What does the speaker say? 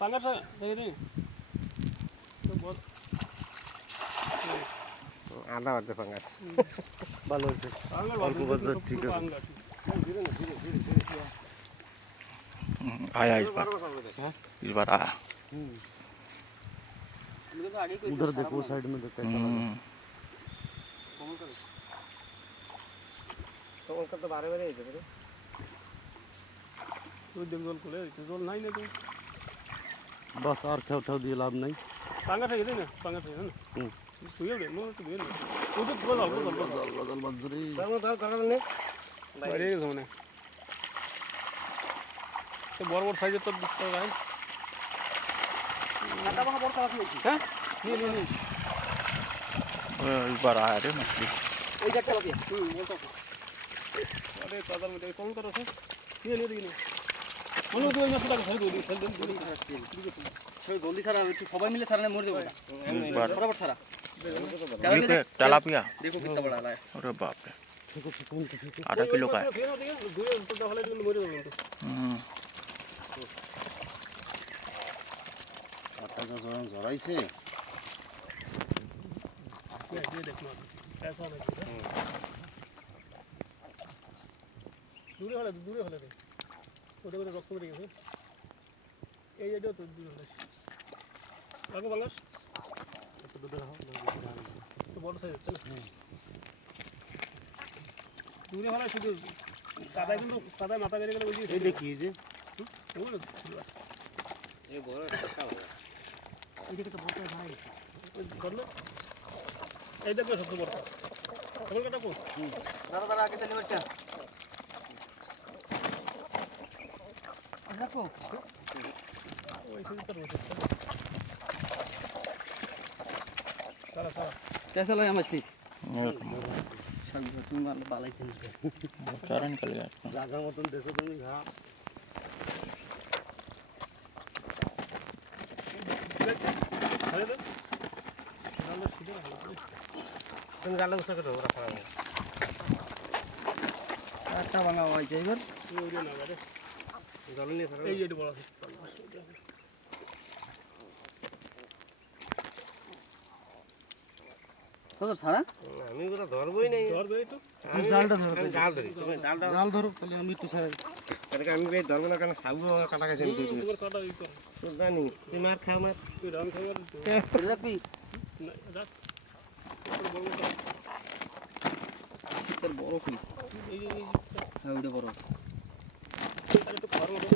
পাঙ্গাটা দেখে দিন আধা বাড়তে পাঙ্গাস ভালো হয়েছে অল্প বাজার ঠিক আছে आया इस बार आया उधर देखो साइड में देखो कमल का तो बारे बारे है तेरे तो जंगल खुले जंगल नहीं ना तो बस और ठाव ठाव दिए लाभ नहीं पांगा है ना पांगा है ना सुइयो दे नो तो दे ना वो तो बदल बदरी दाल ने বাইরে গেছে মানে তো বড় বড় সাইজের তো দিতে হবে কাটা ভাঙা বড় কাটা কি হ্যাঁ নি इस बार आया रे मछली এই একটা লাগে বলতো আরে কাদার মধ্যে কোন করো সে নি দিন মনে তো না সেটা ফেল দিই সে জলদি ছাড়া একটু সবাই মিলে ছাড়ালে মরে যাবে বরাবর ছাড়া तेलापिया देखो कितना बड़ा है अरे बाप रे आधा किलो का है झराइছে দূরে হলে রে ওটা করে রক্ত বেরিয়ে গেছে এই এটাও তো দূরে হলে লাগো বাংলাস তো বড় সাইজ আছে না দূরে হলে শুধু কাদায় কিন্তু কাদায় মাথা বেরিয়ে গেলে বুঝি এই দেখি যে ওগুলো এই বড় টাকা এদিকে তো বড় ভাই করলো এই দেখো সব বড় খবর কাটা কো দাদা আগে চলে বাচ্চা দেখো ওই শুধু তো রয়েছে चला कैसा लगा मछली तुम बालाई सारा निकल गया जागा मतन देखो तुम घा तुम जाल उसका करो रखा है अच्छा बंगा हुआ है इधर ये ना रे जाल नहीं सर ये बड़ा तो सारा আমি তো ধরবই নাই ধরবেই তো আমি জালটা ধরো জাল ধরি তুমি জাল ধরো তাহলে আমি একটু ছাড়াই কারণ আমি বেশ ধরবো না কারণ খাবো কাটা গেছে আমি তোমার কাটা ই কর তো জানি তুই মার খাও মার তুই রাম খাবার রাখবি রাখ তোর বড় কি এই হ্যাঁ ওটা বড় তাহলে তো খাওয়ার মতো